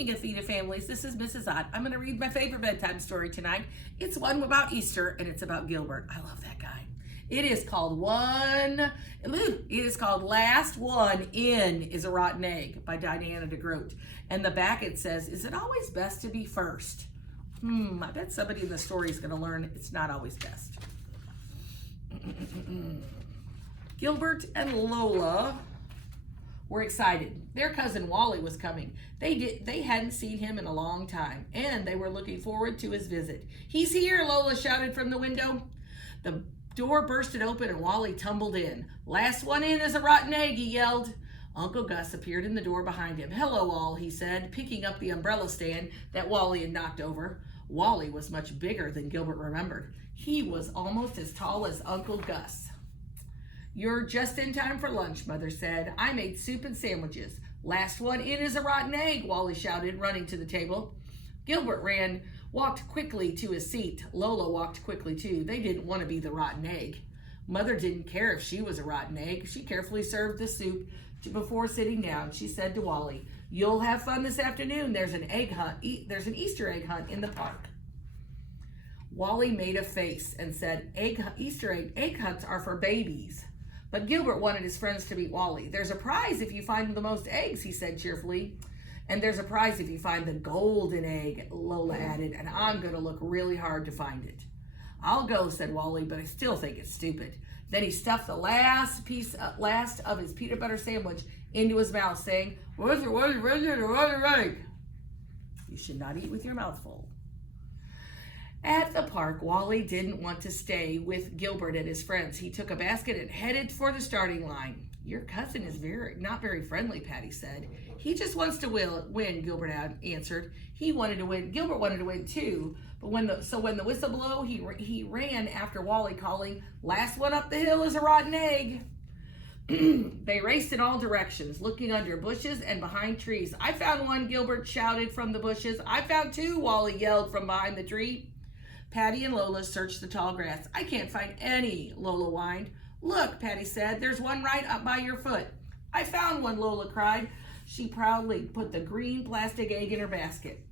evening, Athena families. This is Mrs. Ott. I'm going to read my favorite bedtime story tonight. It's one about Easter, and it's about Gilbert. I love that guy. It is called Last One In is a Rotten Egg by Diana DeGroat. And the back it says, is it always best to be first? I bet somebody in the story is going to learn it's not always best. Gilbert and Lola were excited. Their cousin Wally was coming. They hadn't seen him in a long time, and they were looking forward to his visit. He's here, Lola shouted from the window. The door bursted open and Wally tumbled in. Last one in is a rotten egg, he yelled. Uncle Gus appeared in the door behind him. Hello, all, he said, picking up the umbrella stand that Wally had knocked over. Wally was much bigger than Gilbert remembered. He was almost as tall as Uncle Gus. You're just in time for lunch, Mother said. I made soup and sandwiches. Last one in is a rotten egg, Wally shouted, running to the table. Gilbert walked quickly to his seat. Lola walked quickly too. They didn't want to be the rotten egg. Mother didn't care if she was a rotten egg. She carefully served the soup before sitting down. She said to Wally, "You'll have fun this afternoon. There's an Easter egg hunt in the park." Wally made a face and said, Easter egg hunts are for babies. But Gilbert wanted his friends to beat Wally. There's a prize if you find the most eggs, he said cheerfully. And there's a prize if you find the golden egg, Lola added, and I'm going to look really hard to find it. I'll go, said Wally, but I still think it's stupid. Then he stuffed the last of his peanut butter sandwich into his mouth, saying, where's the egg? You should not eat with your mouth full. At the park, Wally didn't want to stay with Gilbert and his friends. He took a basket and headed for the starting line. Your cousin is not very friendly, Patty said. He just wants to win, Gilbert answered. He wanted to win. Gilbert wanted to win too. But when the whistle blew, he ran after Wally, calling, "Last one up the hill is a rotten egg." They raced in all directions, looking under bushes and behind trees. I found one, Gilbert shouted from the bushes. I found two, Wally yelled from behind the tree. Patty and Lola searched the tall grass. I can't find any, Lola whined. Look, Patty said, there's one right up by your foot. I found one, Lola cried. She proudly put the green plastic egg in her basket.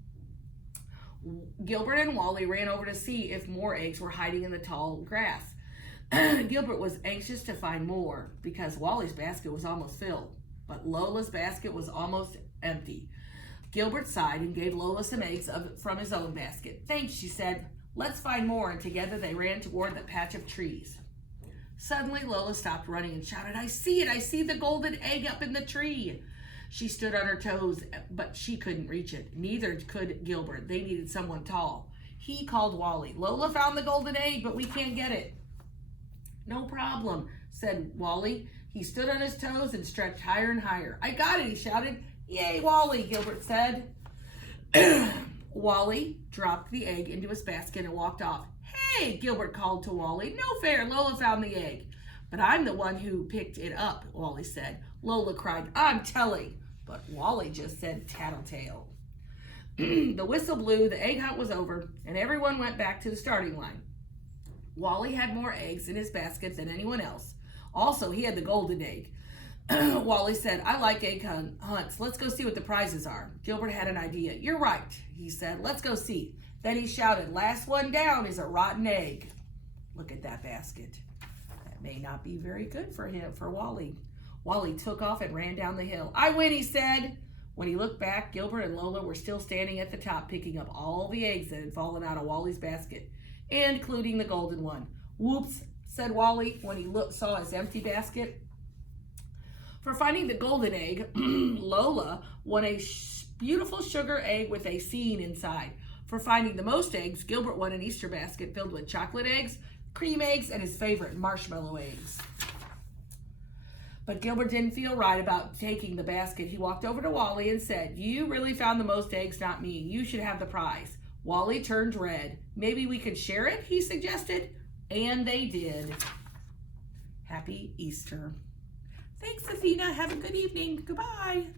Gilbert and Wally ran over to see if more eggs were hiding in the tall grass. Gilbert was anxious to find more because Wally's basket was almost filled, but Lola's basket was almost empty. Gilbert sighed and gave Lola some eggs from his own basket. Thanks, she said. Let's find more, and together they ran toward the patch of trees. Suddenly, Lola stopped running and shouted, I see it! I see the golden egg up in the tree! She stood on her toes, but she couldn't reach it. Neither could Gilbert. They needed someone tall. He called Wally. Lola found the golden egg, but we can't get it. No problem, said Wally. He stood on his toes and stretched higher and higher. I got it, he shouted. Yay, Wally, Gilbert said. Wally dropped the egg into his basket and walked off. Hey, Gilbert called to Wally. No fair, Lola found the egg. But I'm the one who picked it up, Wally said. Lola cried, I'm telling. But Wally just said tattletale. The whistle blew, the egg hunt was over, and everyone went back to the starting line. Wally had more eggs in his basket than anyone else. Also, he had the golden egg. Wally said, I like egg hunts. Let's go see what the prizes are. Gilbert had an idea. You're right, he said. Let's go see. Then he shouted, last one down is a rotten egg. Look at that basket. That may not be very good for Wally. Wally took off and ran down the hill. I win, he said. When he looked back, Gilbert and Lola were still standing at the top, picking up all the eggs that had fallen out of Wally's basket, including the golden one. Whoops, said Wally when he saw his empty basket. For finding the golden egg, Lola won a beautiful sugar egg with a scene inside. For finding the most eggs, Gilbert won an Easter basket filled with chocolate eggs, cream eggs, and his favorite, marshmallow eggs. But Gilbert didn't feel right about taking the basket. He walked over to Wally and said, you really found the most eggs, not me. You should have the prize. Wally turned red. Maybe we could share it, he suggested. And they did. Happy Easter. Thanks, Athena. Have a good evening. Goodbye.